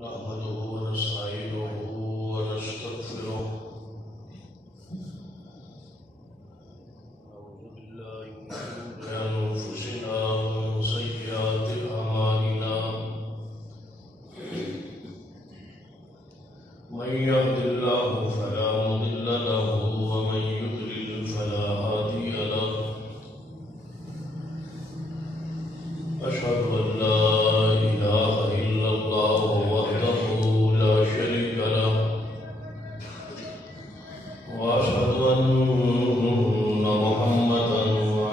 نحمده ونستعينه ونستغفره نعوذ بالله من شرور أنفسنا ومن سيئات أعمالنا من يهد الله فلا مضل له ومن يضلل فلا هادي له أشهد أن لا إله إلا الله وحده لا شريك له وأشهد أن محمدا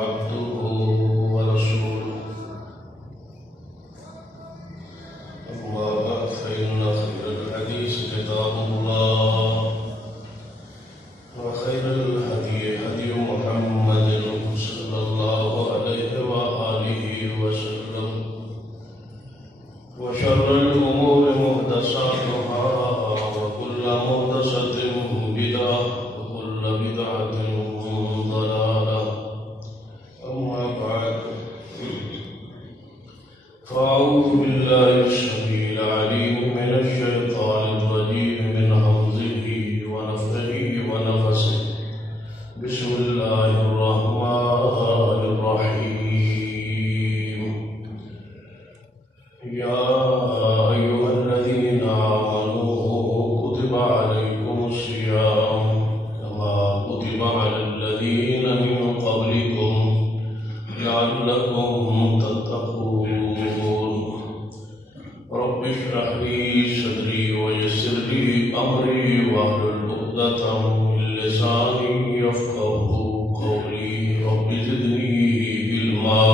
عبده ورسوله أما بعد فإن خير الحديث كتاب الله وخير الهدي هدي محمد صلى الله عليه وآله وسلم وشر الأمور محدثاتها وكل محدثة بدعة وكل بدعة ضلالة أما بعد فأعوذ بالله السميع العليم من الشيطان الرجيم من همزه ونفخه ونفسه بسم الله الرحمن الرحيم يا أيها الذين آمنوا كتب عليكم الصيام كما كتب على الذين من قبلكم لعلكم تتقون رب اشرح لي صدري ويسر لي أمري واحلل عقدة من لساني يفقهوا قولي رب زدني علما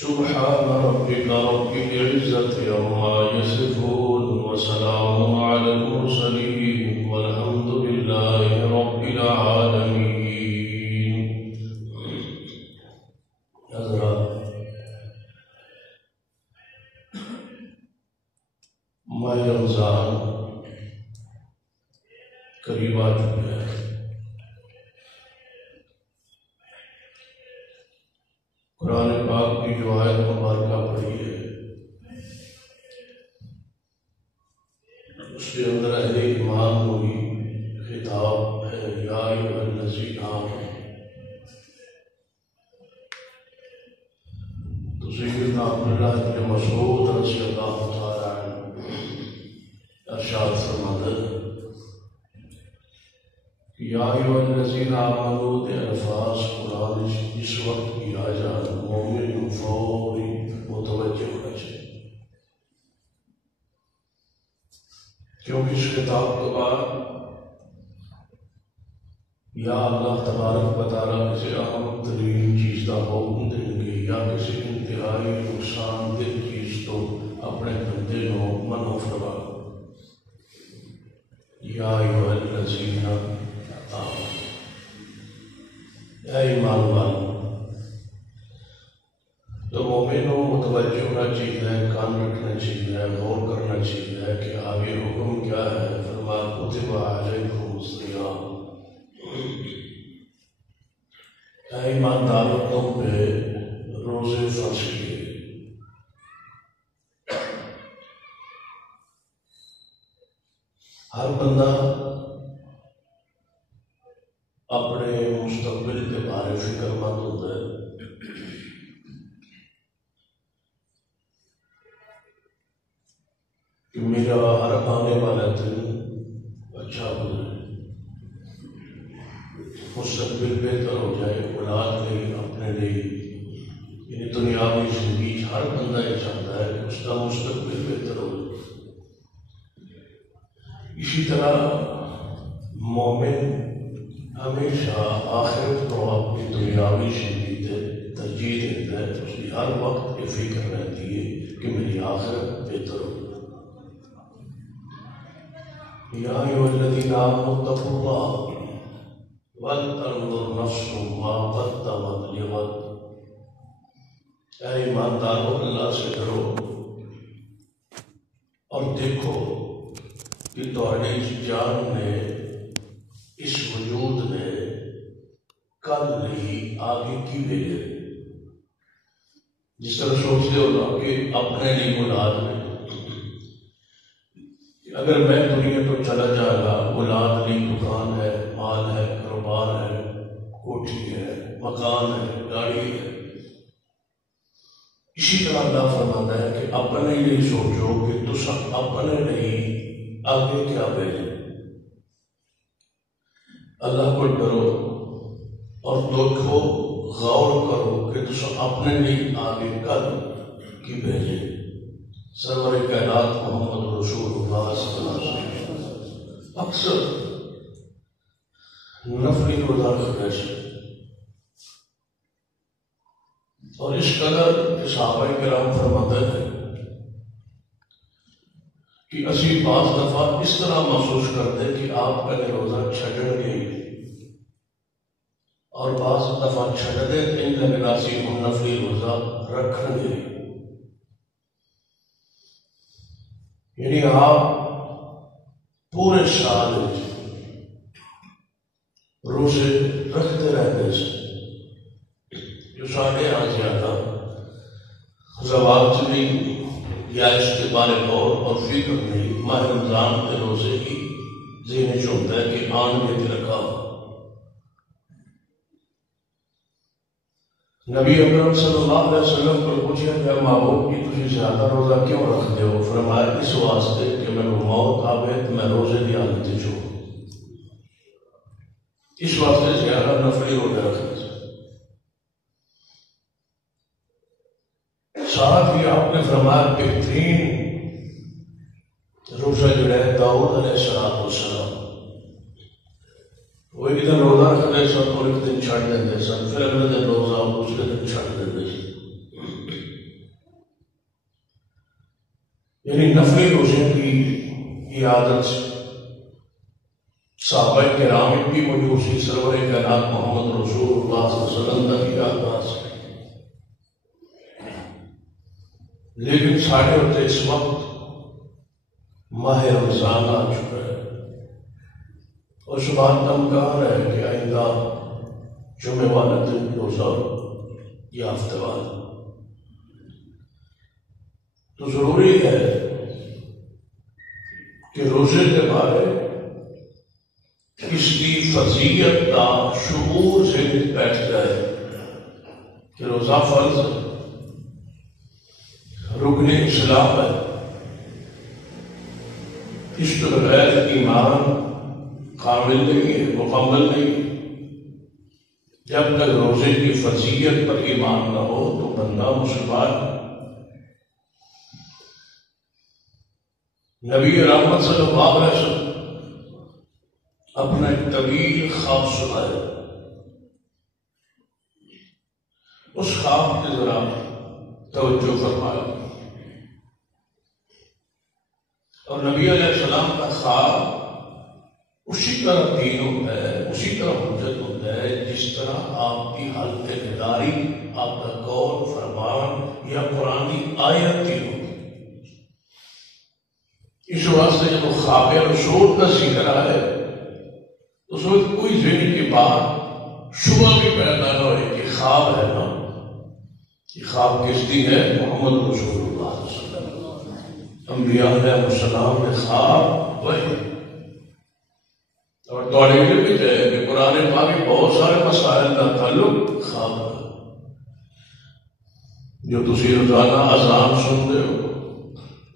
سبحان ربك رب العزة عما يصفون وسلام على المرسلين والحمد لله رب العالمين. حضرات، ماہ رمضان قریب آ چکا ہے. قرآن پاک کی جو آیت مبارکہ پڑھی ہے اس کے اندر اہل ایمان کو ہی خطاب ہے. یا ایھا الذین آمنوا. تو سیدنا عبداللہ بن مسعود رضی اللہ تعالی عنہ ارشاد فرماتے ہیں کہ یا ایھا الذین آمنوا کے الفاظ قرآن اس وقت کی آ جان مومن فوری متوجہ ہونا چاہیے، کیونکہ اس کتاب کے بعد یا اللہ تبارک و تعالیٰ کسی اہم ترین چیز کا حکم دیں گے یا کسی انتہائی نقصان دہ چیز تو اپنے بندے کو منع فرما. یا ایھا الذین آمنوا، اے ایمان والو. تو مومن کو متوجہ ہونا چاہیے، کان رکھنا چاہیے، غور کرنا چاہیے کہ آگے حکم کیا ہے. فرمایا کتب علیکم الصیام. اے ایمانداروں، تم پہ روزے فرض کیے. ہر بندہ اپنے مستقبل کے بارے فکر مند ہوتا ہے کہ میرا ہر آنے والا دن اچھا گزرے، مستقبل بہتر ہو جائے، اولاد نہیں اپنے لیے. یعنی دنیاوی زندگی ہر بندہ یہ چاہتا ہے کہ اس کا مستقبل بہتر ہو. اسی طرح مومن ہمیشہ آخرت کو اپنی دنیاوی زندگی سے ترجیح دیتا ہے. اس کی ہر وقت یہ فکر رہتی ہے کہ میری آخرت بہتر ہو. یا ایھا الذین آمنوا اتقوا اللہ وَلْتَنظُرْ نَفْسٌ مَا قَدَّمَتْ لِغَدٍ. اے ایماندارو، اللہ سے ڈرو اور دیکھو کہ تمہاری اس جان نے، اس وجود نے کل نہیں آگے کی وجہ. جس طرح سوچتے ہو نا کہ اپنے لیے اولاد نہیں، اگر میں دنیا تو چلا جائے گا، اولاد نہیں، دکان ہے، مال ہے، کاروبار ہے، کوٹھی ہے، مکان ہے، گاڑی ہے. اسی طرح اللہ فرماتا ہے کہ اپنے لیے سوچو کہ تم اپنے لیے آگے کیا بھیجے. اللہ کو ڈرو اور دیکھو، غور کرو کہ تم اپنے لیے آگے کل کی بھیجے. سرور کائنات محمد رسول اللہ صلی اللہ علیہ وسلم اکثر نفلی روزہ رکھتے ہیں، اور اس قدر صحابہ کرام فرماتے ہیں کہ اسی بعض دفعہ اس طرح محسوس کرتے کہ آپ کا روزہ چھڈن گئی، اور بعض دفعہ چھڈتے ان لگنا سی ہم نفلی روزہ رکھن گے. یعنی آپ پورے سال روزے رکھتے رہتے ہیں، جو سارے یہاں زیادہ زوال نہیں یا اس کے بارے غور اور فکر نہیں. ماہ رمضان کے روزے کی ذہن چاہتا ہے کہ آن کے رکھا. نبی اکرم صلی اللہ علیہ وسلم کو پوچھا کہ محبوب کی تجھے زیادہ روزہ کیوں رکھتے ہو؟ فرمایا اس واسطے کہ میں موت آوے تو میں روزے دی حالت چھو، اس واسطے زیادہ نفلی روزے رکھتے. ساتھ ہی آپ نے فرمایا بہترین روزہ جو ہے داؤد علیہ السلام، وہ ایک دن روزہ رکھتے سن اور ایک دن چھڑ دیتے سن، پھر اگلے دن روزہ اور دوسرے دن چھڑ دیتے سن. یعنی نفلی روزے کی یہ عادت صحابہ کرام کی موجود سی. سرور کائنات محمد رسول اللہ صلی اللہ علیہ وسلم کی عادت. لیکن ساڑھے ہوتے اس وقت ماہ رمضان آ چکا ہے، اور اس بات کا امکان ہے کہ آئندہ جمعہ والا دن روزہ یا ہفتے والا، تو ضروری ہے کہ روزے کے بارے اس کی فضیلت کا شعور سے بیٹھ جائے کہ روزہ فرض ہے، رکن اسلام ہے. اس کے بغیر ایمان کامل نہیں ہے، مکمل نہیں. جب تک روزے کی فضیلت پر ایمان نہ ہو تو بندہ مسلمان. نبی رحمت صلی اللہ علیہ وسلم اپنا ایک طویل خواب سنائے. اس خواب کے ذرا توجہ فرمایا، اور نبی علیہ السلام کا خواب اسی طرح دین ہوتا ہے، اسی طرح حجت ہوتا ہے جس طرح آپ کی حالت بیداری، آپ کا قول فرمان یا قرآنی آیت کی ہوتی. اس واسطے جب وہ خواب رسول کا ذکر آئے تو اس وقت کوئی ذہن کی بات شبہ بھی پیدا نہ ہوئے کہ خواب ہے نا، یہ خواب کس دی ہے؟ محمد رسول اللہ صلی اللہ علیہ وسلم. انبیاء علیہ السلام کے خواب وہی. اور توڑے کے بھی ہے کہ قرآن پاک میں بہت سارے مسائل کا تعلق خواب ہے. جو تسی روزانہ اذان سنتے ہو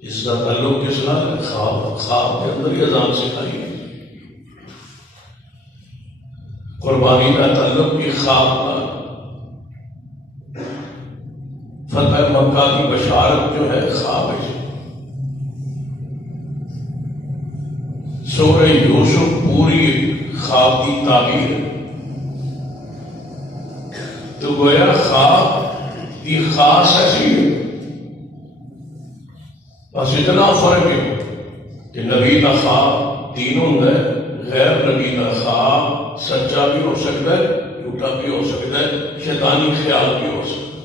اس کا تعلق کس نال ہے؟ خواب کے اندر ہی اذان سکھائی ہے. قربانی کا تعلق بھی خواب کا. فتح مکہ کی بشارت جو ہے خواب ہے. سورہ یوسف پوری خواب کی تعبیر ہے. تو گویا خواب کی خاص ایسی ہے. بس اتنا فرق ہے کہ نبی کا خواب دین ہوتا ہے، غیر نبی کا خواب سچا بھی ہو سکتا ہے، جھوٹا بھی ہو سکتا ہے، شیطانی خیال بھی ہو سکتا ہے.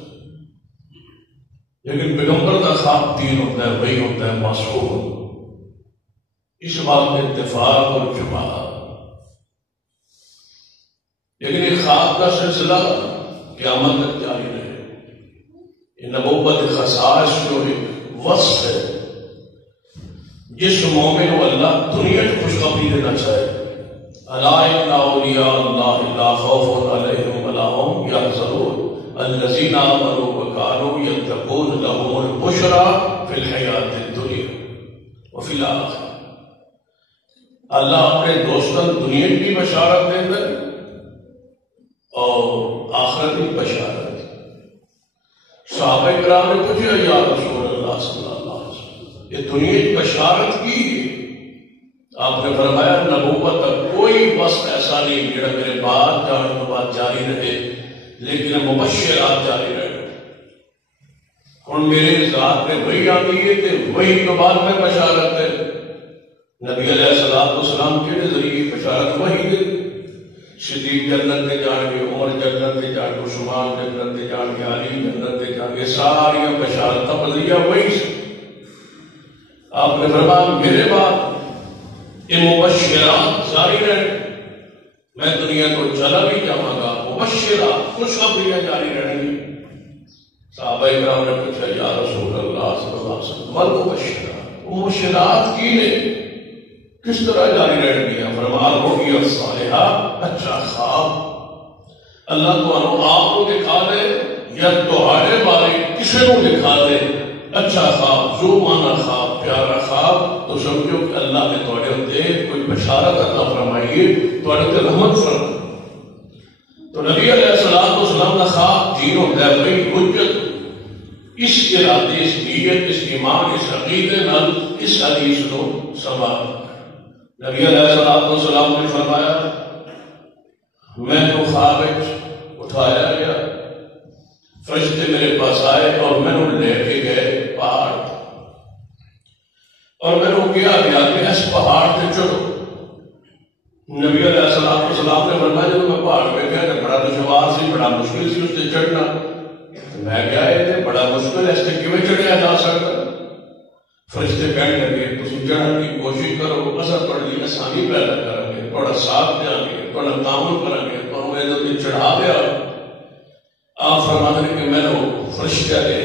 لیکن پیغمبر کا خواب دین ہوتا ہے، وہی ہوتا ہے معصوم. اس بات میں اتفاق اور جماعت. لیکن یہ خواب کا سلسلہ قیامت تک جاری رہے. یہ نبوت خصائص جو ایک وصف ہے جس مومن کو اللہ دنیا کی خوشخبری دینا چاہے، الا ان اولیاء اللہ لا خوف علیہم ولا هم یحزنون الذین آمنوا وکانوا یتقون لهم البشریٰ فی الحیاۃ الدنیا وفی الآخرہ۔ اللہ اپنے دوستوں دنیا کی بشارت دیتا ہے اور آخرت کی بشارت۔ صحابہ کرام نے پوچھا یا رسول اللہ صلی اللہ علیہ وسلم یہ دنیا کی بشارت کی ہے؟ آپ نے فرمایا نبوت کا کوئی وصف ایسا نہیں جڑا میرے بعد جانے کے بعد جاری رہے، لیکن مبشرات جاری رہے۔ ہن میرے ذات میں وہی آتی ہے کہ وہی تو بعد میں بشارت ہے۔ نبی علیہ السلام کے ذریعے بشارت وہی ہے، صدیق جنت تے جان گے، عمر جنت تے جان گے، عثمان جنت تے جان گے، علی جنت تے جان گے، ساری بشارت بدلیہ وہی سے۔ آپ نے فرمایا میرے بعد یہ مبشرات جاری رہے، میں دنیا کو چلا بھی جاؤں گا، مبشرات خوشخبریاں جاری رہیں گی۔ صحابہ کرام نے پوچھا یا رسول اللہ صلی اللہ علیہ وسلم مل مبشرات، مبشرات کی نے کس طرح جاری رہن گیا؟ فرمایا رؤیا الصالحہ، اچھا خواب اللہ تو آپ کو دکھا دے یا تمہارے بارے کسی کو دکھا دے، اچھا خواب جو مانا خواب پیارا خواب، تو سمجھو کہ اللہ نے تھوڑے ہوتے کوئی بشارت عطا فرمائیے، تھوڑے ہوتے رحمت فرمائیے۔ تو نبی علیہ السلام کا خواب دین و دہوئی حجت اس ارادے، اس نیت، اس ایمان، اس عقیدے نال اس حدیث کو سماعت۔ نبی علیہ السلام نے فرمایا میں تو خواب اٹھایا گیا، فرشتے میرے پاس آئے اور میں نے لے کے گئے پہاڑ، اور میں نے کیا گیا کہ اس پہاڑ پہ چڑھو۔ نبی علیہ السلام نے فرمایا جب میں پہاڑ پہ گیا تو بڑا دشوار سی، بڑا مشکل سی اس سے چڑھنا۔ میں کیا ہے بڑا مشکل ہے، اس سے کیوں چڑھیا جا سکتا؟ فرشتے کہنے لگے تم چڑھنے کی کوشش کرو، اثر پڑی آسانی پیدا کریں گے، تھوڑا ساتھ دیں گے، تھوڑا تعاون کریں گے، تو ہمیں جو چڑھا دیا۔ آپ فرماتے ہیں کہ میں نے فرشتے نے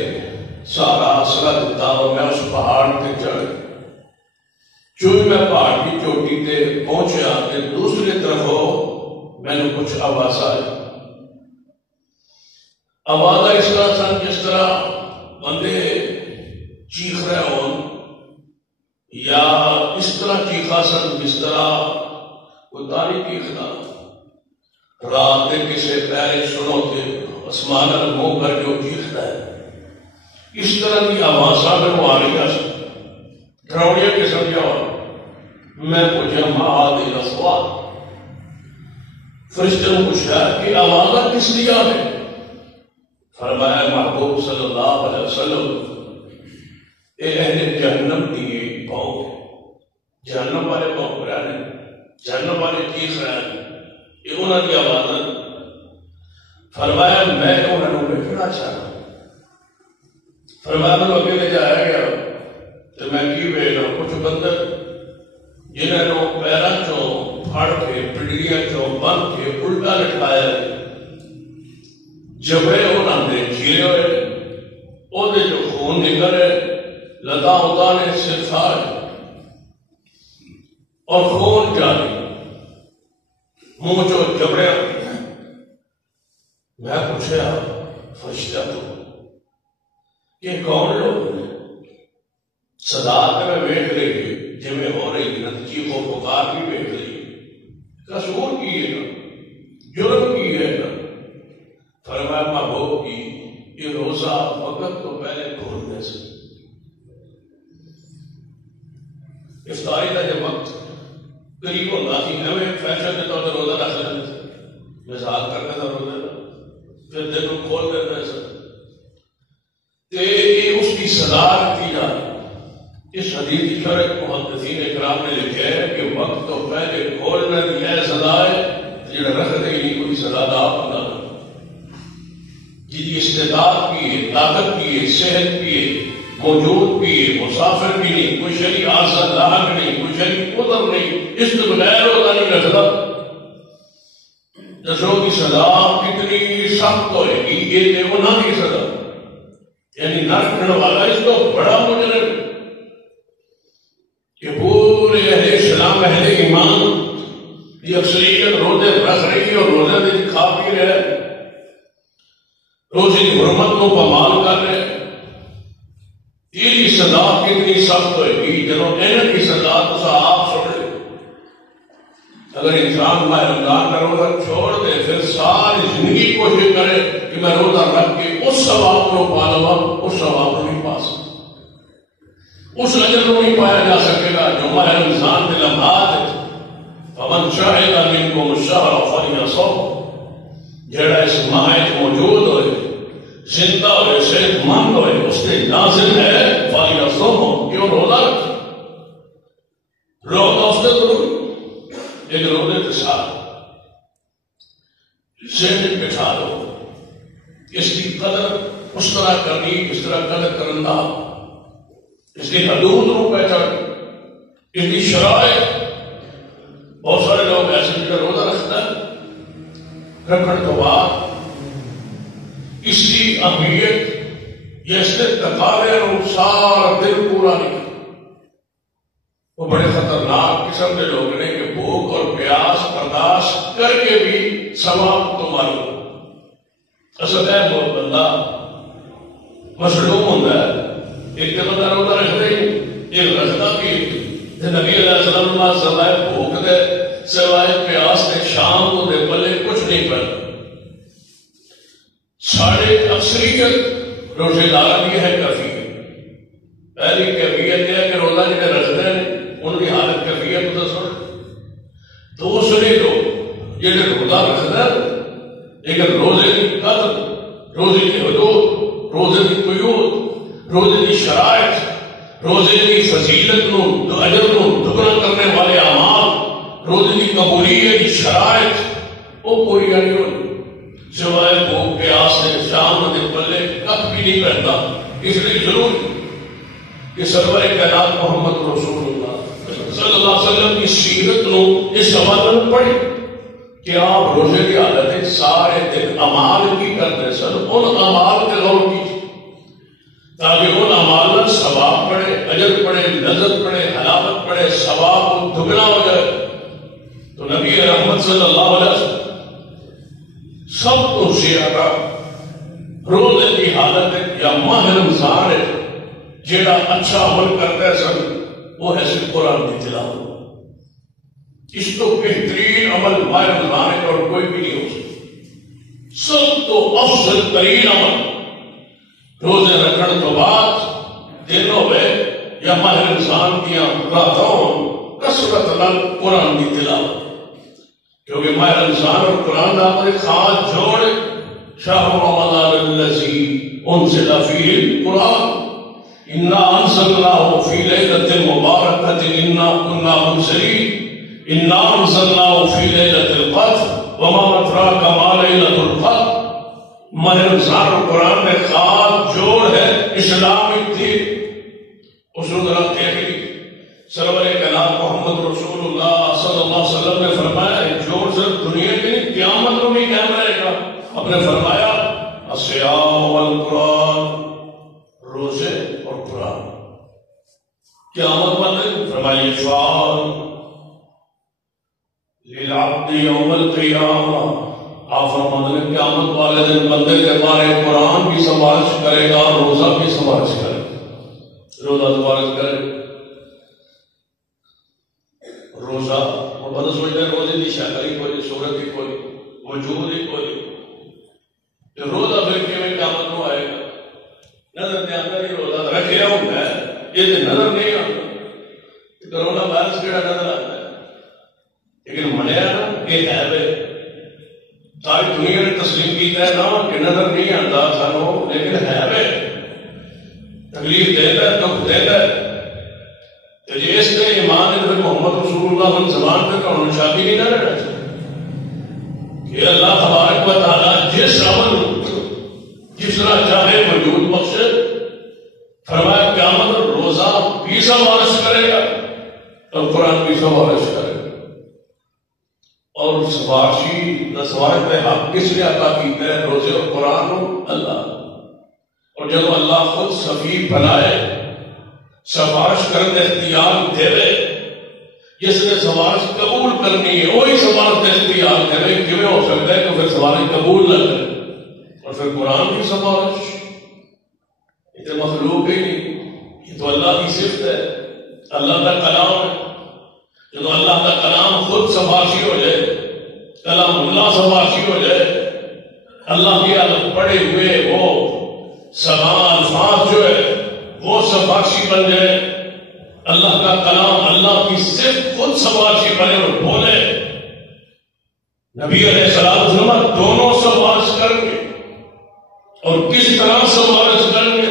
سارا آسرا دیتا اور میں اس پہاڑ پہ چڑھ، چون میں پہاڑ کی چوٹی تے پہنچا کہ دوسری طرف میں نے کچھ آواز آئی۔ آواز اس طرح سن جس طرح بندے چیخ رہے ہوں، یا اس طرح چیخا سن جس طرح کوئی تاریخ چیخنا رات کے کسی پیر سنو تے آسمان منہ کر جو چیختا ہے، اس طرح کی آوازاں میں وہ آ رہی ڈراؤنیا کے سمجھا۔ میں پوچھا ما هذه الاصوات، فرشتے نے پوچھا کہ آوازاں کس لیے آ رہی؟ فرمایا محبوب صلی اللہ علیہ وسلم اے اہل جہنم کی پاؤں، جہنم والے پاؤں رہے ہیں، جہنم والے چیخ رہے ہیں، یہ انہوں کی آواز ہے۔ فرمایا میں انہوں نے بیٹھنا چاہتا ہوں۔ فرمایا میں اکیلے جایا گیا تو میں کی ویلا کچھ بندر جنہوں نے پیروں چوں پھڑ کے پنڈلیاں چوں بن کے الٹا لٹکایا، جبڑے انہوں نے چیرے ہوئے، وہ جو خون نکلے لتا ہوتا نے سر کھائے اور خون جاری منہ جو جبڑے۔ میں پوچھا فرشتہ تو یہ کون لوگ ہیں؟ صدا میں بیٹھ رہی جی میں ہو رہی چیخ و پکار بھی بیٹھ رہی، قصور کی ہے نا، جرم کی ہے نا۔ فرمایا محبوب کی یہ روزہ وقت تو پہلے کھولنے سے افطاری کا جب وقت قریب ہوتا تھی ہمیں فیشن کے طور پر روزہ رکھ لیتے تھے، مثال کرنے کا روزہ پھر دن کو کھول دیتے ہیں سر، یہ اس کی سزا کی جا رہی۔ اس حدیث کی شرح محدثین اکرام نے لکھا ہے کہ وقت تو پہلے کھولنے کی ہے سزا ہے، جڑا رکھتے ہی نہیں کوئی سزا دا بنا جی استعداد کی ہے، طاقت کی ہے، صحت کی ہے، موجود بھی ہے، مسافر بھی نہیں، کوئی شریع حاصل لاحق نہیں، کوئی شریع قدر نہیں، اس سے بغیر ہوتا نہیں رکھتا۔ دسو کی سزا کتنی سخت ہوئے گی، یہ تے انہوں کی سزا، یعنی نہ رکھنے والا اس کو بڑا مجرم کہ ایمان کی اکثریت روزے رکھ رہی اور روزے میں کھا پی رہے، روزے کی حرمت کو پامال کر رہے، یہ سزا کتنی سخت ہوئے گی جنہوں نے کی سزا تو آپ چھوڑ لے۔ اگر انسان ماہ رمضان کا روزہ چھوڑ دے پھر ساری زندگی کوشش کرے کہ میں روزہ رکھ کے اس ثواب کو پا لوں، اس ثواب کو نہیں پا سکتا، اس اجر کو نہیں پایا جا سکے گا جو ماہ رمضان کے لمحات فمن شہد منکم الشہر فلیصم، جڑا اس ماہ موجود ہوئے، زندہ ہوئے، صحت مند ہوئے، اس کے نازل ہے فلیصم، کیوں روزہ رکھے، روزہ اس سے ضروری ایک روزے کے ساتھ ذہن بٹھا لو، اس کی قدر اس طرح کرنی، اس طرح قدر کرنا، اس کی حدود کو پہچان، اس کی شرائط۔ بہت سارے لوگ ایسے جو روزہ رکھتا ہے، رکھنے کے بعد اس کی اہمیت یا اس کے تقاضے اور سارا دل پورا نہیں، وہ بڑے خطرناک قسم کے لوگ نے کہ بھوک اور پیاس برداشت کر کے بھی ثواب تو معلوم اصل ہے وہ بندہ مصلوب ہوتا ہے، ایک تو بندہ روزہ رکھتا ہی ایک رکھتا بھی، نبی علیہ السلام سوائے بھوک دے سوائے پیاس دے شام کو دے بلے کچھ نہیں پڑتا۔ ساڑھے اکثریت روزے دار بھی ہے کافی، پہلی کیفیت یہ ہے کہ روزہ جنہیں رکھتے ہیں ان کی حالت کیفیت تو سن، دوسرے لوگ جنہیں روزہ رکھتے ہیں لیکن روزے کی قدر، روزے کی حدود، روزے کی قیود، روزے کی شرائط، روزے کی فضیلت نو اجر نو دگنا کرنے والے اعمال، روزے کی قبولیت کی شرائط وہ کوئی نہیں ہوئی، سوائے بھوک پیاس سے شام دن پلے کب بھی نہیں کرتا۔ اس لیے ضرور کہ سرور کائنات محمد رسول اللہ صلی اللہ علیہ وسلم کی سیرت نو اس حوالے میں پڑھی کہ آپ روزے کی حالت سارے دن اعمال کی کرتے سر، ان اعمال کے غور کیجیے تاکہ ان اعمال میں ثواب پڑے، اجر پڑے، لذت پڑے، حلاوت پڑے، ثواب دگنا ہو جائے۔ تو نبی رحمت صلی اللہ علیہ وسلم سب کو زیادہ روزے کی حالت یا ماہ رمضان ہے جیڑا اچھا عمل کرتا ہے سن وہ ہے صرف قرآن کی تلاوت، اس تو بہترین عمل ماہ رمضان ہے اور کوئی بھی نہیں ہو سکتا۔ سب تو افضل ترین عمل روزے رکھنے تو بعد دنوں میں یا ماہ رمضان دیا راتوں کثرت نال قرآن کی تلاوت، کیونکہ ماہ رمضان اور قرآن کا اپنے خاص جوڑ شہر رمضان الذی انزل فیہ القرآن انا انزلناہ فی لیلۃ مبارکۃ انا کنا منذرین انا انزلناہ فی لیلۃ القدر وما ادراک ما لیلۃ القدر۔ ماہ رمضان اور قرآن میں خاص جوڑ ہے اسلامی دین، اصول سرور کائنات محمد رسول اللہ صلی اللہ علیہ وسلم نے فرمایا جوڑ صرف دنیا کے نہیں قیامت کو بھی قائم رہے گا۔ آپ نے فرمایا الصیام والقرآن، روزے اور قرآن قیامت والے فرمایا شفاعً للعبد یوم القیامہ، آپ فرماتے ہیں قیامت والے دن بندے کے بارے قرآن بھی سفارش کرے گا، روزہ بھی سفارش کرے گا، روزہ سفارش کرے گا۔ روزہ اور بندہ سوچتے ہیں روزے کی شکل ہی کوئی، صورت ہی کوئی، وجود ہی کوئی، کہ روزہ پھر کیوں قیامت کو آئے گا؟ نظر نہیں آتا نہیں، روزہ رکھے ہوتا ہے یہ تو نظر نہیں آتا، کرونا وائرس کیڑا نظر آتا ہے لیکن منیا نا یہ ہے بے ساری دنیا نے تسلیم کیا ہے نا کہ نظر نہیں آتا سانو لیکن ہے بے تکلیف دیتا ہے، دکھ دیتا ہے۔ تو یہ اس نے ایمان ہے محمد رسول اللہ علیہ زبان پہ کون شادی نہیں نہ رہنا چاہیے کہ اللہ تبارک و تعالیٰ جس عمل جس طرح چاہے وجود بخشے، فرمایا قیامت روزہ بھی سفارش کرے گا اور قرآن بھی سفارش کرے گا۔ اور سفارشی سفارش میں حق کس نے عطا کیتا ہے؟ روزے اور قرآن اللہ، اور جب اللہ خود صفی بنائے سفارش کرنے اختیار دے جس نے سفارش قبول کرنی ہے وہی سفارش اختیار کرے. کیوں ہو سکتا ہے کہ پھر سفارش قبول نہ کرے؟ اور پھر قرآن کی سفارش یہ تو مخلوق ہی نہیں، یہ تو اللہ کی صفت ہے، اللہ کا کلام ہے. جب اللہ کا کلام خود سفارشی ہو جائے، کلام اللہ سفارشی ہو جائے، اللہ کی عادت پڑے ہوئے وہ سبا الفاظ جو ہے وہ سفارشی بن جائے، اللہ کا کلام اللہ کی صفت خود سفارشی بنے اور بولے. نبی علیہ السلام دونوں سفارش کریں گے، اور کس طرح سفارش کریں گے؟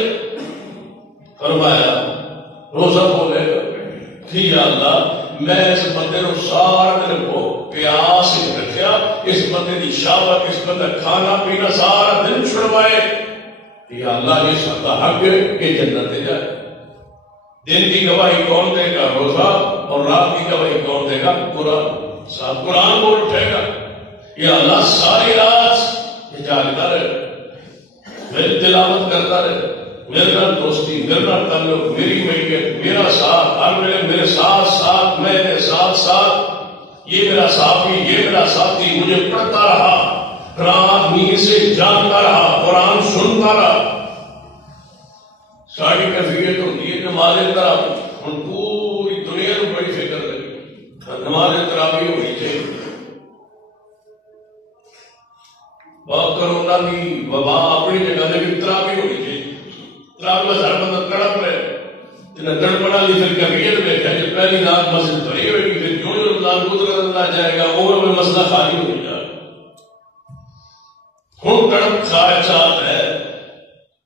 فرمایا روزہ بولے گا کہ یا اللہ میں اس بندے کو سارا دن کو پیاس رکھیا، اس بندے کی شہوت، اس بندے کھانا پینا سارا دن چھڑوائے، یا اللہ یہ سب کا حق ہے کہ جنت دے جائے. دن کی گواہی کون دے گا؟ روزہ. اور رات کی گواہی کون دے گا؟ قرآن. صاحب قرآن بول اٹھے گا یا اللہ ساری رات یہ جاگتا رہے، میری تلاوت کرتا رہے، میرے نال دوستی، میرے نال تعلق، میری میت، میرا ساتھ، ہر ویلے میرے ساتھ ساتھ، میرے ساتھ ساتھ، یہ میرا ساتھی، یہ میرا ساتھی مجھے پڑھتا رہا، رات نیند سے جانتا رہا، قرآن سنتا رہا. ساری کیفیت ہوتی ہے نماز تراویح. ہن پوری دنیا کو بڑی فکر لگی نماز تراویح ہونی چاہیے. کرونا کی وبا اپنی جگہ لیکن تراویح ہونی چاہیے. تراویح میں ہر بندہ تڑپ رہے جنہیں تڑپنا لی پھر کیفیت بیٹھا جب پہلی رات مسجد بھری ہوئے گی، پھر جو رمضان گزر اللہ جائے گا عمر میں مسئلہ خالی ہو جائے گا. ہوں تڑپ خواہشات ہے،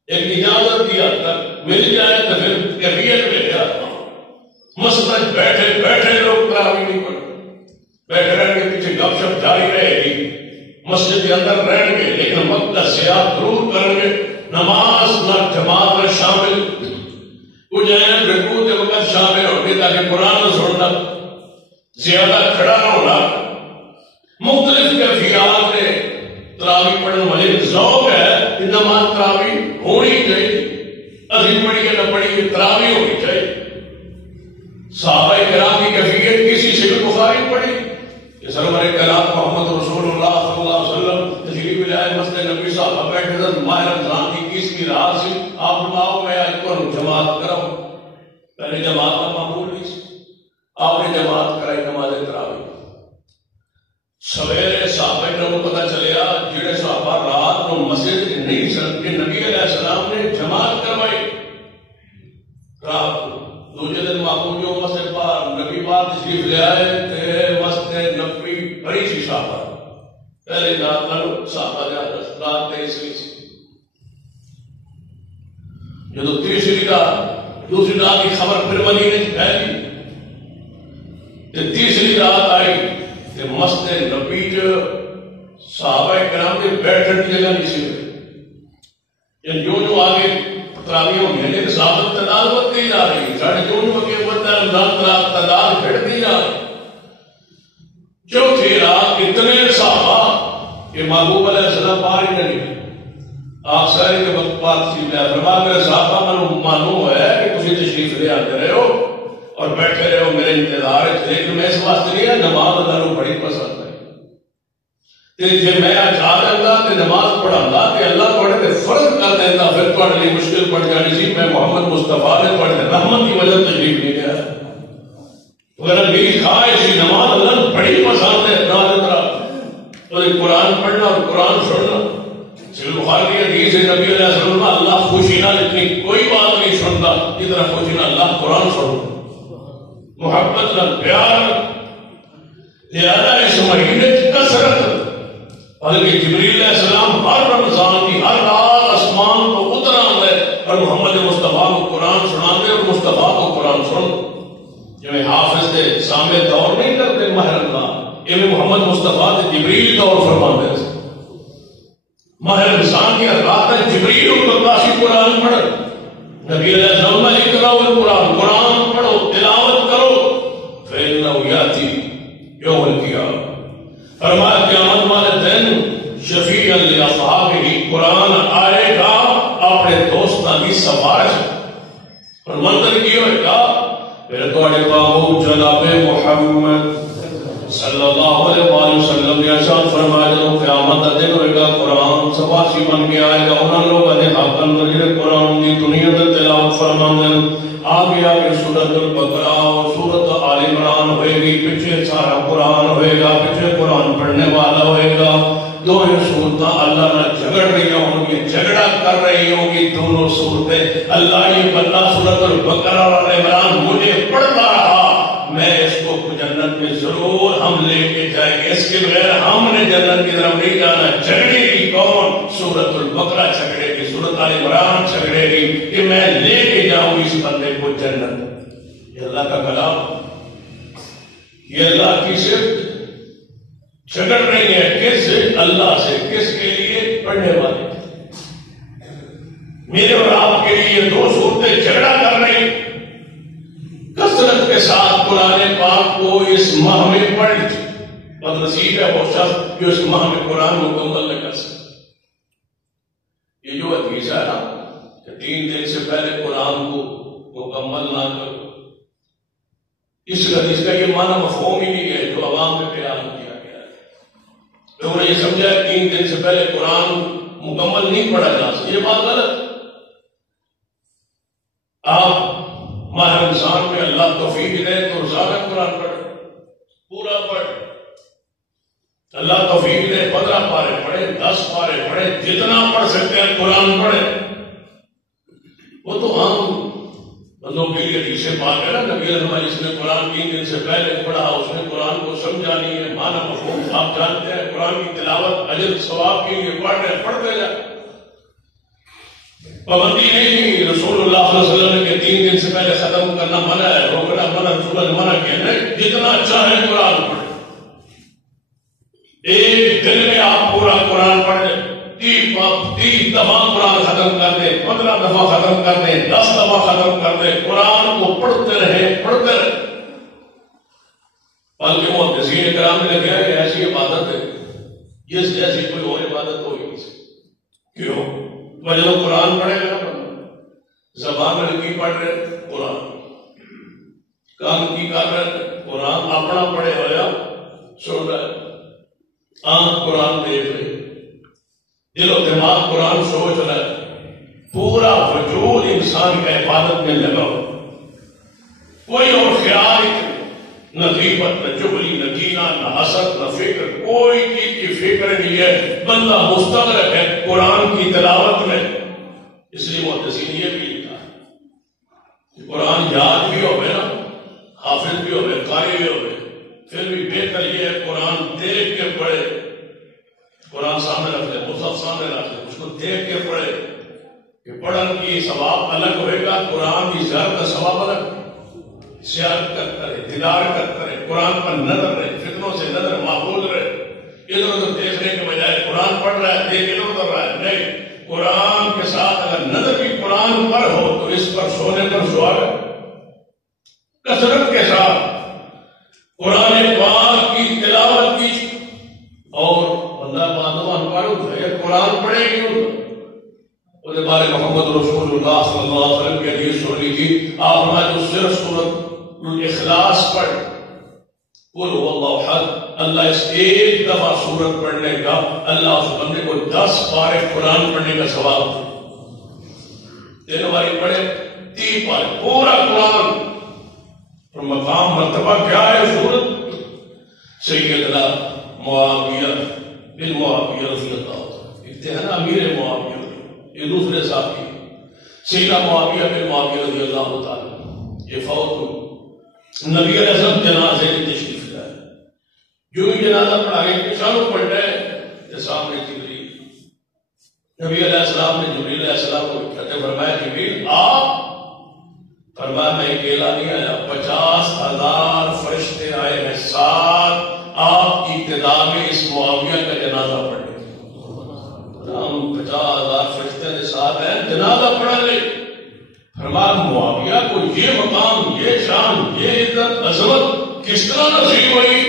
ایک اجازت دیا تک مل جائے تو پھر کیفیت بیٹھا. مسجد بیٹھے بیٹھے لوگ تراویح نہیں پڑھتے، بیٹھے رہنے کے پیچھے گپ شپ جاری رہے گی، مسجد کے اندر رہیں گے لیکن وقت کا سیاح ضرور کریں گے. نماز نہ جماعت میں شامل، کچھ رکوع کے وقت شامل ہوں گے تاکہ قرآن نہ سننا، زیادہ کھڑا نہ ہونا. مختلف کیفیات میں تراویح پڑھنے والے ذوق ہے کہ نماز تراویح ہونی چاہیے. ابھی پڑھی نہ پڑھی تراویح ہونی چاہیے. صحابہ کرام کی کیفیت کسی سے بھی بخاری پڑھی کہ سرور کلام محمد رسول اللہ صلی اللہ علیہ وسلم تشریف لائے مسجد نبی صاحب بیٹھے تھے ماہ رمضان کی 21 رات سے آپ فرماؤ میں آج کو جماعت کراؤں. پہلے جماعت کا معمول نہیں سی، آپ نے جماعت کرائی نماز تراویح. سویرے صحابہ کو پتہ چلیا جڑے صحابہ رات کو مسجد نہیں سن کہ نبی علیہ السلام نے جماعت کروائی رات کو. دوسرے دن معمول جو مسجد پر نبی پاک تشریف لے آئے تے مسجد نبی بڑی سی صحابہ پہلے رات نال صحابہ رات 23 جب تیسری رات دوسری رات کی خبر پھر مدینے میں پھیلی تے تیسری رات آئی تے مسجد نبی صحابہ کرام کے بیٹھنے کی جگہ نہیں سی. جو آگے تراویح ہو گئی لیکن صحابہ تعداد بڑھتی جا رہی ہے. ساڑھے جو کے بڑھتا ہے رمضان تعداد بڑھتی جا رہی. چوتھی رات اتنے صحابہ کہ محبوب علیہ السلام باہر ہی نہیں. آپ سارے کے وقت بات تشریف لے فرما میرے صحابہ من معلوم ہے کہ تسی تشریف لے آتے رہے ہو اور بیٹھے رہے ہو میرے انتظار ہے، لیکن میں اس واسطے نہیں ہے نماز اللہ کو بڑی پسند ہے. جی میں جا دینا تو نماز پڑھا کہ اللہ پڑھے تو فرض کر دینا پھر پڑھ لی مشکل پڑ جانی سی. میں محمد مصطفیٰ نے پڑھے رحمت کی وجہ تشریف نہیں گیا. اگر میری خواہش نماز اللہ بڑی پسند ہے تو قرآن پڑھنا اور قرآن چھوڑنا. بخاری حدیث ہے نبی علیہ السلام اللہ خوشی نہ اتنی کوئی بات نہیں سنتا جتنا خوشی نہ اللہ قرآن چھوڑنا. محبت نہ پیار لہذا اس مہینے کی کثرت حضرت جبریل علیہ السلام ہر رمضان کی ہر رات آسمان کو اترا ہے اور محمد مصطفیٰ کو قرآن سناتے اور مصطفیٰ کو قرآن سن. جو حافظ کے سامنے دور نہیں کرتے ماہ رمضان، یہ محمد مصطفیٰ کے جبریل دور فرماتے ہیں. ماہ رمضان کی رات جبریل کو کافی قرآن پڑھ نبی علیہ السلام اقرأ القرآن، قرآن پڑھو تلاوت کرو فإنه یأتی یوم القیامہ. فرمایا قیامت والے دن شفیعا لاصحابہ قرآن آئے گا اپنے دوستوں کی سفارش. اور منظر کی ہوئے گا میرے تواڈے بابو جناب محمد محمد صلی اللہ علیہ وآلہ وسلم نے ارشاد فرمایا جو قیامت کا دن ہوئے گا قرآن سفارشی بن کے آئے گا انہوں لوگوں نے حق اندر جڑے قرآن کی دنیا میں تلاوت فرماندے آگے آگے سورۃ البقرہ اور سورۃ آل عمران ہوئے گی پیچھے سارا قرآن ہوئے گا پیچھے قرآن پڑھنے والا ہوئے گا دونوں صورتیں اللہ نہ جھگڑ رہی ہوں گی جھگڑا کر رہی ہوں گی دونوں صورتیں اللہ یہ بندہ سورۃ البقرہ اور آل عمران مجھے پڑھتا رہا میں اس کو جنت میں ضرور ہم لے کے جائیں گے اس کے بغیر ہم نے جنت کی طرف نہیں جانا جھگڑے گی کون سورۃ البقرہ جھگڑے گی سورۃ آل عمران جھگڑے گی کہ میں لے کے جاؤں اس بندے کو جنت یہ اللہ کا کلام یہ اللہ کی صرف جھگڑ رہی ہے کس سے اللہ سے کس کے لیے پڑھنے والے میرے اور آپ کے لیے یہ دو صورتیں جھگڑا کر رہی کثرت کے ساتھ قرآن پاک کو اس ماہ میں پڑھ اور نصیب ہے وہ شخص جو اس ماہ میں قرآن مکمل نہ کر سکے یہ جو حدیث ہے نا کہ 3 دن سے پہلے قرآن کو مکمل نہ کرو اس حدیث کا یہ معنی مفہوم ہی نہیں ہے جو عوام میں بیان کیا گیا ہے لوگوں نے یہ سمجھا 3 دن سے پہلے قرآن مکمل نہیں پڑھا جا سکتا یہ بات غلط آپ ماہ رمضان میں اللہ توفیق دے تو روزانہ قرآن پڑھ پورا پڑھ اللہ توفیق دے 15 پارے پڑھے 10 پارے پڑھے جتنا پڑھ سکتے ہیں قرآن پڑھے وہ تو عام بندوں کے لیے حدیث پاک ہے نا نبی علیہ جس نے قرآن 3 دن سے پہلے پڑھا اس نے قرآن کو سمجھا نہیں ہے معنی مفہوم آپ جانتے ہیں قرآن کی تلاوت اجر ثواب کے لیے پڑھ رہے پڑھتے جائیں پابندی نہیں رسول اللہ صلی اللہ علیہ وسلم نے 3 دن سے پہلے ختم کرنا منع ہے روکنا منع رسول اللہ نے منع کیا نہیں جتنا چاہے قرآن پڑھے ایک دن میں آپ پورا قرآن پڑھ لیں 30 دفعہ قرآن ختم کر دیں 15 دفعہ ختم کر دیں 10 دفعہ ختم کر دیں قرآن کو پڑھتے رہے بلکہ محدثین کرام نے کہا کہ ایسی عبادت ہے جس جیسی کوئی اور عبادت ہوئی نہیں کیوں وجہ قرآن پڑھے گا نا زبان لڑکی پڑھ رہے قرآن کان کی کر رہے قرآن اپنا پڑھے ہوا سن رہے آنکھ قرآن دیکھ رہے دل و دماغ قرآن سوچ رہا ہے پورا وجود انسان کا عبادت میں لگا ہو کوئی اور خیال نہ غیبت نہ چغلی نہ کینہ نہ حسد نہ فکر کوئی چیز کی فکر نہیں ہے بندہ مستغرق ہے قرآن کی تلاوت میں اس لیے محدثین یہ بھی لکھا ہے کہ قرآن یاد بھی ہوئے نا حافظ بھی ہوئے قاری بھی ہوئے پھر بھی بہتر یہ ہے قرآن دیکھ کے پڑھے قرآن سامنے رکھ لے مصحف سامنے رکھ لے اس کو دیکھ کے پڑھے کہ پڑھن کی ثواب الگ ہوئے گا قرآن کی زیارت کا ثواب الگ زیارت کرتا رہے دیدار کرتا رہے قرآن پر نظر رہے فتنوں سے نظر محفوظ رہے ادھر ادھر دیکھنے کے بجائے قرآن پڑھ رہا ہے دیکھ ادھر ادھر رہا ہے نہیں قرآن کے ساتھ اگر نظر بھی قرآن پر ہو تو اس پر سونے پر سہاگا کثرت کے ساتھ قرآن پاک کی تلاوت کی اور بندہ بادمان پڑھو ہے قرآن پڑھے گی اس بارے محمد رسول اللہ صلی اللہ علیہ وسلم کے حدیث سن لیجیے آپ نے جو صرف سورۃ الاخلاص پڑھ قل هو اللہ احد اللہ اس ایک دفعہ سورت پڑھنے کا اللہ اس بندے کو 10 پارے قرآن پڑھنے کا ثواب دے باری پڑھے 30 پارے پورا قرآن اور مقام مرتبہ کیا ہے سورت سیدنا معاویہ بن معاویہ رضی اللہ عنہ ابتداء امیر معاویہ یہ دوسرے ساتھی سیدنا معاویہ بن معاویہ رضی اللہ تعالی یہ فوت ہوئے نبی علیہ السلام جنازے کی تشریف لائے جو ہی جنازہ پڑھا گئے چالو پڑھ رہے سامنے جبریل نبی علیہ السلام نے جبریل علیہ السلام کو کہتے فرمایا جبریل آپ فرمایا میں اکیلا نہیں آیا 50,000 فرشتے آئے ہیں ساتھ آپ کی ابتدا میں اس معاویہ کا جنازہ پڑھے ہم 50,000 فرشتے کے ساتھ ہیں جنازہ پڑھا لے فرمایا معاویہ کو یہ مقام یہ شان یہ عزت عظمت کس طرح نصیب ہوئی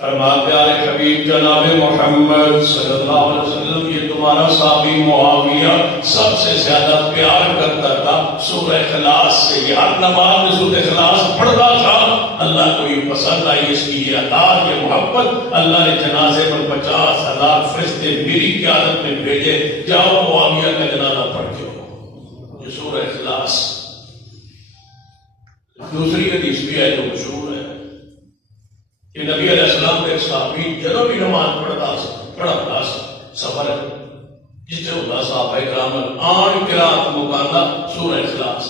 فرمایا پیارے حبیب جناب محمد صلی اللہ علیہ وسلم یہ تمہارا صحابی معاویہ سب سے زیادہ پیار کرتا تھا سورہ اخلاص سے یہ ہر نماز میں سورہ اخلاص پڑھتا تھا اللہ اللہ کو یہ پسند آئی، اس کی یہ عطا، یہ محبت، اللہ نے جنازے پر 50,000 فرشتے میری قیادت میں بھیجے، جاؤ معاویہ کا جنازہ پڑھ کے ہو۔ یہ سورہ اخلاص۔ دوسری حدیث بھی ہے جو مشہور ہے کہ نبی علیہ السلام کے صحابی جدوں بھی نماز پڑھا سفر جس سے اللہ صاحب کرام آن قرات مکانہ سورہ اخلاص،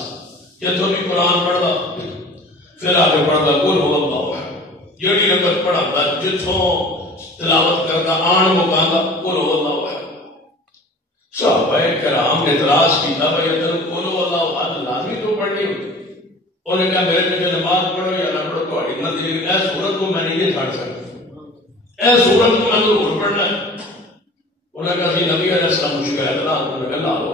جدوں بھی قرآن پڑھتا پھر آگے پڑھتا قل هو اللہ احد، جیڑی رکعت پڑھتا جتوں تلاوت کرتا آن مکانہ قل هو اللہ احد۔ صحابہ کرام نے اعتراض کیا بھائی ادھر قل هو اللہ احد لازمی تو پڑھنی ہوتی، انہوں نے کہا میرے پیچھے نماز پڑھو یا نہ پڑھو تو نتیجے اے سورت کو میں نہیں چھاڑ سکتا، اے سورت کو میں ضرور پڑھنا ہے۔ انہوں نے کہا کہ نبی علیہ السلام مشکل ہے اللہ، انہوں نے کہا لا لو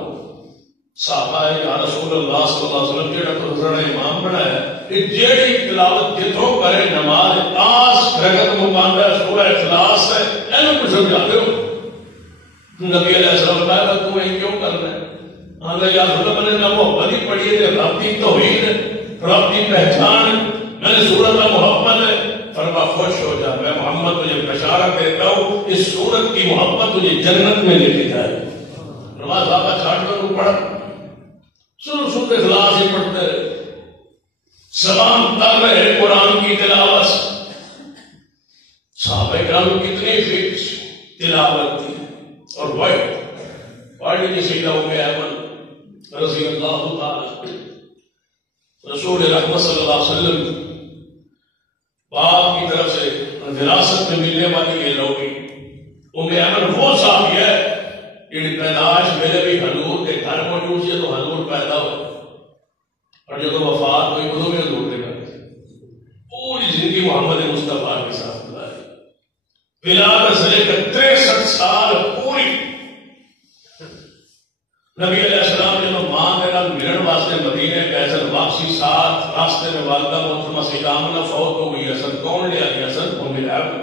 صحابہ یا رسول اللہ صلی اللہ علیہ وسلم جیڑا تو حضرت امام بنا ہے کہ جیڑی تلاوت جتوں کرے نماز آس رکعت مقامہ سورہ اخلاص ہے، اینو کچھ سمجھاتے ہو؟ نبی علیہ السلام نے کہا تم یہ کیوں کرنا ہے؟ ہاں یا رسول اللہ نے نہ محبت ہی پڑھی ہے، رب کی توحید ہے، رب کی پہچان ہے، میں نے سورت کا محبت ہے، فرما خوش ہو جا، میں محمد تجھے بشارت دیتا ہوں اس سورت کی محبت تجھے جنت میں لے کے جائے۔ نماز آقا چھاٹ کر پڑھا سورت اخلاص ہی پڑھتے رہے، سلام کر رہے قرآن کی تلاوت۔ صحابہ کرام کتنی فکر تلاوت تھی اور پڑھی جی سیدہ ام ایمن رضی اللہ تعالی رسول رحمت صلی اللہ علیہ وسلم باپ کی طرف سے وراثت میں ملنے والی یہ لوگی ام ایمن وہ صحابی ہے کہ پیدائش میرے بھی حضور کے گھر موجود سے تو حضور پیدا ہو اور جب وفات ہوئی وہ بھی حضور کے گھر پوری زندگی محمد مصطفیٰ کے ساتھ گزاری، ولادت سے لے کر 63 سال پوری۔ نبی علیہ السلام نے ماں کے نام ملن واسطے مدینے گئے، واپسی ساتھ راستے میں والدہ محترمہ سیدہ آمنہ فوت ہو گئی، حسن کون لے آئی؟ حسن ام ایمن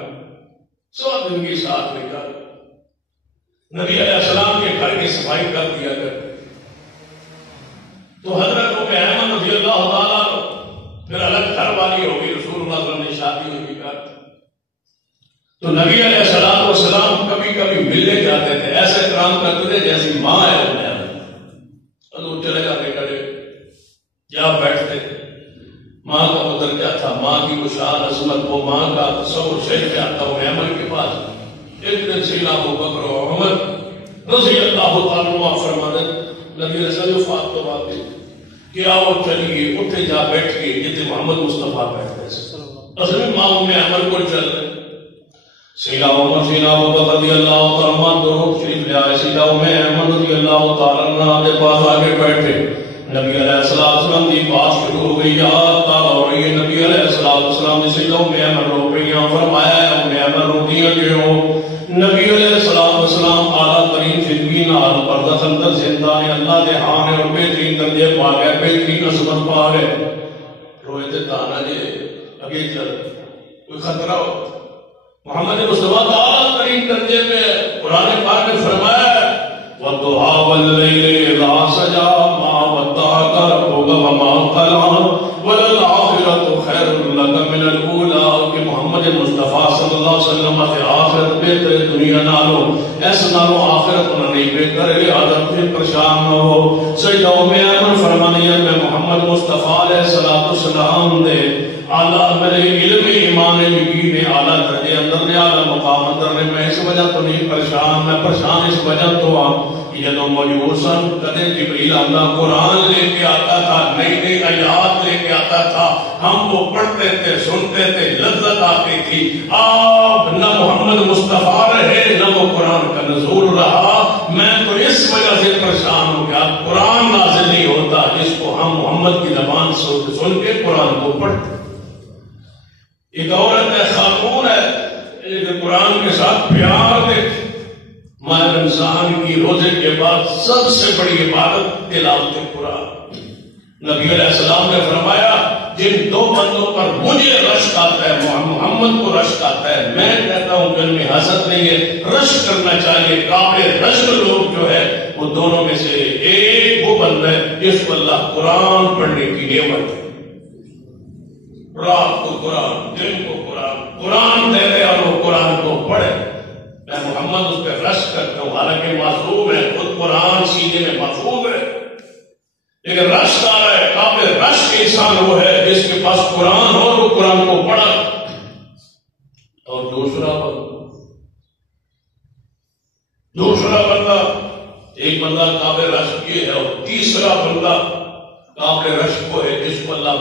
سب دن کی ساتھ لے کر نبی علیہ السلام کے گھر کی صفائی کر دیا کر، تو حضرت ام ایمن رضی اللہ تعالیٰ پھر الگ گھر والی ہوگی، رسول اللہ صلی اللہ علیہ وسلم نے شادی ہوئی کر، تو نبی علیہ السلام کبھی کبھی ملنے جاتے تھے، ایسے احترام کرتے تھے جیسی ماں ہے ام ایمن، حضور چلے جاتے کھڑے یا بیٹھتے، ماں کا قدر کیا تھا، ماں کی وہ شان عظمت، وہ ماں کا تصور شریف کیا تھا ام ایمن کے پاس۔ ایک دن سیدنا ابو بکر و عمر رضی اللہ تعالیٰ عنہ فرماتے نبی علیہ السلام وفات تو بات کہ آؤ چلیے اٹھے جا بیٹھ کے جتنے محمد مصطفیٰ بیٹھتے ہیں، اصل میں ماں ام ایمن کو چل رہے سیدنا عمر سیدنا ابو بکر رضی اللہ تعالیٰ عنہ درود شریف لے آئے، سیدنا ام ایمن رضی اللہ تعالیٰ عنہ کے پاس آگے بیٹھے، نبی علیہ السلام کی بات شروع ہو گئی، یاد تازہ ہو رہی ہے، نبی علیہ السلام نے سیدنا ام ایمن رو رہی ہیں، فرمایا ام ایمن روتی ہیں کیوں؟ نبی علیہ السلام اعلیٰ ترین زندگی نال پردہ اندر زندہ ہے، اللہ دے ہاں ہے اور بہترین درجے پا گئے، بہترین عظمت پا گئے، روئے تے تانا جے اگے چل کوئی خطرہ ہو، محمد مصطفیٰ اعلیٰ ترین درجے پہ قرآن پاک نے فرمایا وَالضُّحَىٰ وَاللَّيْلِ إِذَا سَجَىٰ مَا وَدَّعَكَ رَبُّكَ وَمَا قَلَىٰ وَلَلْآخِرَةُ خَيْرٌ لَكَ مِنَ الْأُولَىٰ کہ محمد مصطفیٰ صلی اللہ علیہ وسلم سے آخرت بہتر دنیا نالو ایسا نالو آخرت انہوں نے بہتر ہے، عادت پھر پریشان نہ ہو۔ سیدہ ام ایمن فرمانی ہے میں محمد مصطفیٰ علیہ السلام دے اعلیٰ میرے علم ایمان یقین اعلیٰ درجے اندر نے اعلیٰ مقام اندر نے، میں اس وجہ تو نہیں پریشان، میں پریشان اس وجہ تو جدو موجود سن کدے جبریل اللہ قرآن لے کے آتا تھا، نئی نئی آیات لے کے آتا تھا، ہم وہ پڑھتے تھے سنتے تھے لذت آتی تھی، آپ نہ محمد مصطفیٰ رہے نہ وہ قرآن کا نزول رہا، میں تو اس وجہ سے پریشان ہوں کہ آپ قرآن نازل نہیں ہوتا جس کو ہم محمد کی زبان سن کے قرآن کو پڑھتے۔ ایک عورت ہے خاتون ہے ایک قرآن کے ساتھ پیار دیکھ، ماہ رمضان کی روزے کے بعد سب سے بڑی عبادت تلاوت قرآن۔ نبی علیہ السلام نے فرمایا جن دو بندوں پر مجھے رشک آتا ہے، محمد کو رشک آتا ہے، میں کہتا ہوں کہ ان میں حسد نہیں ہے، رشک کرنا چاہیے، قابل رشک لوگ جو ہے وہ دونوں میں سے ایک وہ بندہ ہے جس کو اللہ قرآن پڑھنے کی نعمت ہے۔ رات کو قرآن، دن کو قرآن، قرآن دے دے اور وہ قرآن کو پڑھے. میں محمد اس پہ رشک کرتا ہوں، حالانکہ معصوم ہے، خود قرآن سینے میں محفوظ ہے، لیکن رشک آ رہا ہے. قابل رشک انسان وہ ہے جس کے پاس قرآن ہو، وہ قرآن کو پڑھا. اور دوسرا بندہ، ایک بندہ قابل رشک یہ ہے، اور تیسرا بندہ قابل رشک وہ ہے جس کو اللہ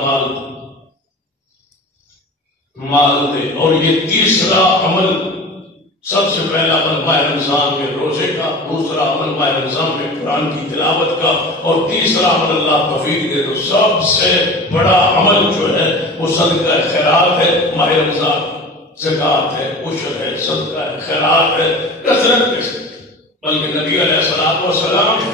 مال دے. اور یہ تیسرا عمل، سب سے پہلا عمل ماہ رمضان میں روزے کا، دوسرا عمل ماہ رمضان میں قرآن کی تلاوت کا، اور تیسرا عمل اللہ توفیق دے تو سب سے بڑا عمل جو ہے وہ صدقہ خیرات ہے. ماہ رمضان زکات ہے، عشر ہے، صدقہ ہے، خیرات ہے، کثرت کے ساتھ. بلکہ نبی علیہ الصلوۃ والسلام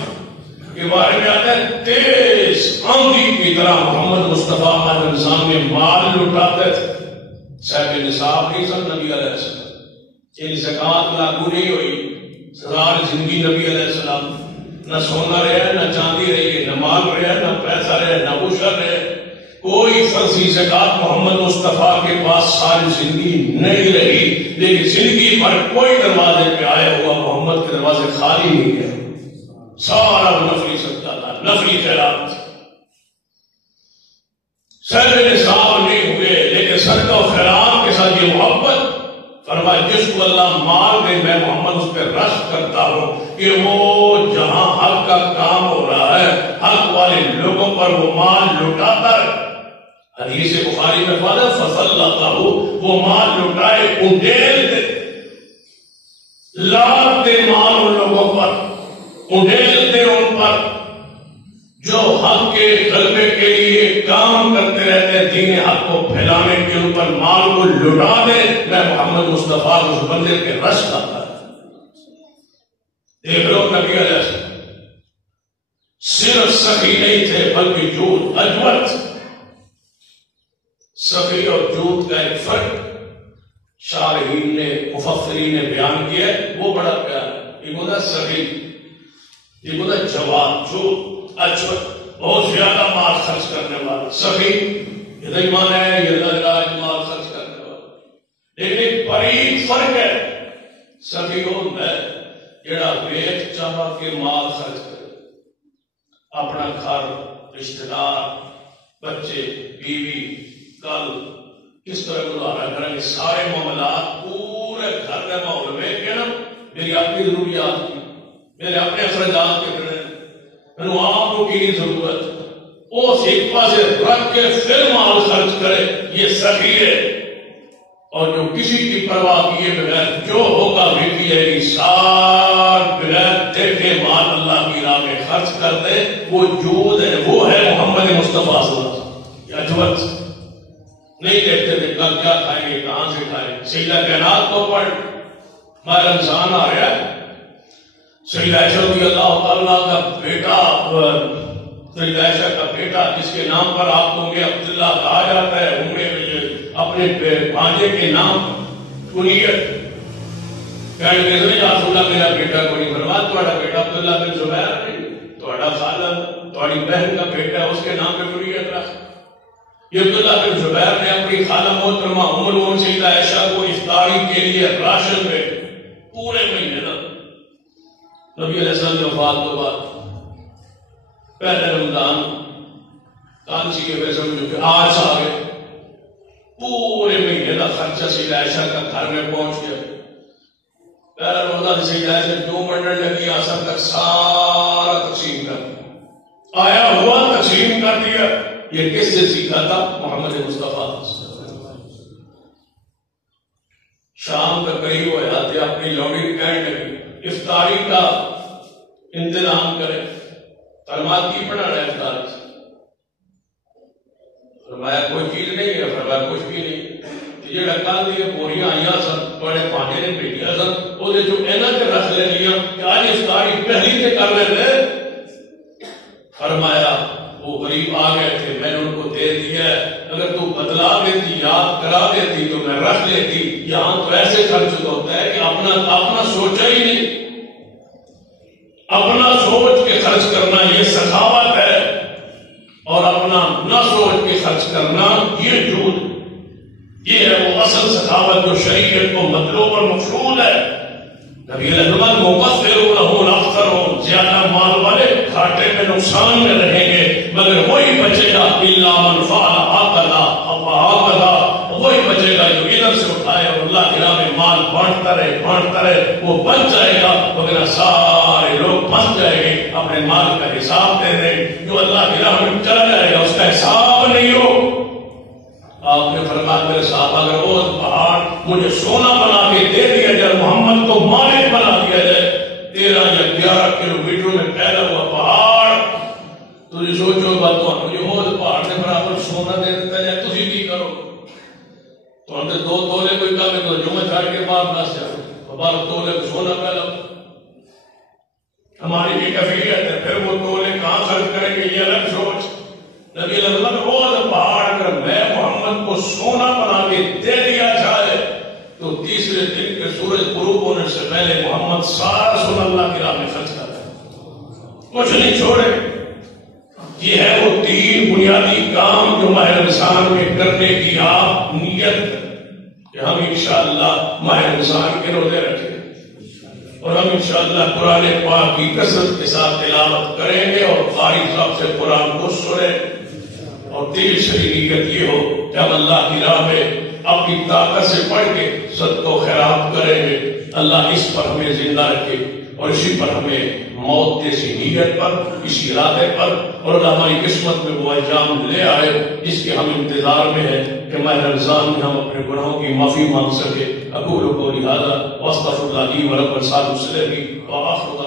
کے بارے میں آتا ہے تیز آندھی کی طرح محمد مصطفیٰ ماہ رمضان میں مال لٹاتے تھے. صاحب نصاب نہیں سن نبی علیہ السلام، یہ زکات لاگو نہیں ہوئی. ساری زندگی نبی علیہ السلام نہ سونا رہے، نہ چاندی رہی، نہ مال رہے، نہ پیسہ رہے، نہ عشر رہے. کوئی فرضی زکات محمد مصطفیٰ کے پاس ساری زندگی نہیں رہی. لیکن زندگی پر کوئی دروازے پہ آیا ہوا محمد کے دروازے خالی نہیں گئے. سارا نفلی صدقہ تھا، نفلی خیرات. صاحب نصاب نہیں ہوئے، لیکن صدقہ و خیرات کے ساتھ یہ محبت. فرمایا جس کو اللہ مال دے میں محمد اس پہ رشک کرتا ہوں کہ وہ جہاں حق کا کام ہو رہا ہے حق والے لوگوں پر وہ مال لٹاتا ہے. حدیث بخاری میں فرمایا فصلتا ہو، وہ مال لٹائے، انڈیل دے، لاٹ دے مال ان لوگوں پر، انڈیل دے ان پر جو حق کے غلبے کے لیے کام کرتے رہتے ہیں، دین حق کو پھیلانے کے اوپر مال کو لٹا دے. میں محمد مصطفیٰ اس بندے کے رش کرتا ہے. دیکھ لو نبی علیہ السلام صرف سخی نہیں تھے بلکہ جود اجود. سخی اور جود کا ایک فرق شارحین نے، مفسرین نے بیان کیا ہے، وہ بڑا پیارا ہے. یہ بولا سخی، یہ بولا جواد، جود اجود، بہت زیادہ مال خرچ کرنے والا. سخی یہ نہیں مانا ہے یہ اللہ مال خرچ کرنے والا، لیکن ایک بڑی فرق ہے. سخی ہوتا ہے جڑا ویخ چاہ کے مال خرچ کرے، اپنا گھر، رشتہ دار، بچے، بیوی، کل کس طرح گزارا کریں گے، سارے معاملات پورے گھر کے ماحول میں کہ نا میری اپنی ضروریات کی، میرے اپنے اخراجات کے کرنے، میں آپ کو کی ضرورت اس ایک پاسے رکھ کے پھر مال خرچ کرے، یہ سخی ہے. اور جو کسی کی پرواہ کیے بغیر جو ہوگا بھی ہے سار بغیر دیکھے مال اللہ کی راہ میں خرچ کر دے، وہ جود ہے، وہ ہے محمد مصطفیٰ صلی اللہ علیہ وسلم. یہ اجود نہیں دیکھتے تھے کل کیا کھائیں گے، کہاں سے کھائیں گے. سیدہ کائنات کو پڑھ، ماہ رمضان آ رہا ہے. سیدہ عائشہ رضی اللہ تعالیٰ کا بیٹا، سیدہ عائشہ کا بیٹا جس کے نام پر آپ کو عبداللہ کہا جاتا ہے، عمرے میں اپنے بھانجے کے نام کنیت کہنے کے لیے رسول اللہ میرا بیٹا کو نہیں فرمایا تھوڑا بیٹا عبداللہ بن زبیر نہیں، تھوڑا خالد تھوڑی بہن کا بیٹا ہے اس کے نام پہ کنیت رکھ. یہ عبداللہ بن زبیر نے اپنی خالہ محترمہ ام المؤمنین سیدہ عائشہ کو افطاری کے لیے راشن میں پورے مہینے تک نبی علیہ السلام کی وفات کے بعد پہلے رمضان کانسی کے پیسے جو کہ آج آ گئے، پورے مہینے کا خرچہ سیدہ عائشہ کا گھر میں پہنچ گیا. پہلا رمضان سیدہ عائشہ 2 منٹ لگی آسان تک سارا تقسیم کر دیا، آیا ہوا تقسیم کر دیا. یہ کس سے سیکھا تھا؟ محمد مصطفیٰ. شام کا قریب ہو جاتے اپنی لوڈنگ کہنے لگی افطاری کا انتظام کرے. فرمایا کی بنا رہا ہے افطاری سے؟ فرمایا کوئی چیز نہیں ہے. فرمایا کچھ بھی نہیں. جڑا کل دی پوریاں آئیاں سن بڑے پانڈے نے بھیجیا سن وہ جو اینا کے رکھ لینیاں کہ آج افطاری پہلی سے کر لیتے. فرمایا وہ غریب آ گئے تھے، میں نے ان کو دے دیا ہے، اگر تو بدلا دیتی، یاد کرا دیتی تو میں رکھ لیتی. یہاں تو ایسے خرچ ہوتا ہے کہ اپنا سوچا ہی نہیں، اپنا سوچ کے خرچ کرنا یہ سخاوت ہے. اور اپنا نہ سوچ کے خرچ کرنا، یہ جھوٹ، یہ ہے وہ اصل سخاوت جو شریعت کو مطلوب اور مقصود ہے۔ نبی الرحمن مقصرون الاخسرون، زیادہ مال والے گھاٹے میں نقصان میں رہیں گے، مگر وہی بچے گا الا من فعل هكذا او هكذا، وہی بچے گا جو ادھر سے اٹھائے اور اللہ کی راہ میں مال بانٹتا رہے، وہ بچ جائے گا، وغیرہ سارے لوگ پھنس جائیں گے اپنے مال کا حساب دینے۔ جو اللہ کی راہ میں چلا جائے گا اس کا حساب نہیں ہو۔ آپ نے فرمایا میرے صحابہ اگر وہ پہاڑ مجھے سونا بنا کے دے دیا جائے، محمد کو مالک بنا دیا جائے، 13 یا 11 کلومیٹر میں پھیلا ہوا پہاڑ، تو یہ سوچو بات تو مجھے وہ پہاڑ کے برابر سونا دے دیتا جائے تو کی کرو، تو ہم نے 2 تولے کوئی کام ہے تو جو میں چھاڑ کے باہر نہ سے 12 تولے سونا پہلا ہماری بھی کفیلیت ہے، پھر وہ تولے کہاں خرچ کریں گے یہ الگ سوچ۔ نبی اللہ نے وہ پہاڑ اگر میں محمد کو سونا بنا کے دے دیا جائے تو تیسرے دن کے سورج غروب ہونے سے پہلے محمد سارا سونا اللہ کی راہ میں خرچ کر دے، کچھ نہیں چھوڑے۔ یہ ہے وہ 3 بنیادی کام جو ماہ رمضان میں کرنے کی آپ نیت کہ ہم انشاءاللہ ماہ رمضان کے روزے رکھیں اور ہم انشاءاللہ قرآن پاک کی کثرت کے ساتھ تلاوت کریں گے اور قاری صاحب سے قرآن کو سنیں، اور دل سے نیت یہ ہو کہ ہم اللہ کی راہ میں اپنی طاقت سے پڑھ کے صدقہ و خیرات کریں گے۔ اللہ اس پر ہمیں زندہ رکھے اور اسی پر ہمیں موت جیسی نیت پر، اسی ارادے پر، اور اللہ ہماری قسمت میں وہ انجام لے آئے جس کے ہم انتظار میں ہیں کہ ماہ رمضان میں ہم اپنے گناہوں کی معافی مانگ سکے۔ اقول قولی ھذا واستغفر اللہ لی ولکم ولسائر المسلمین وآخر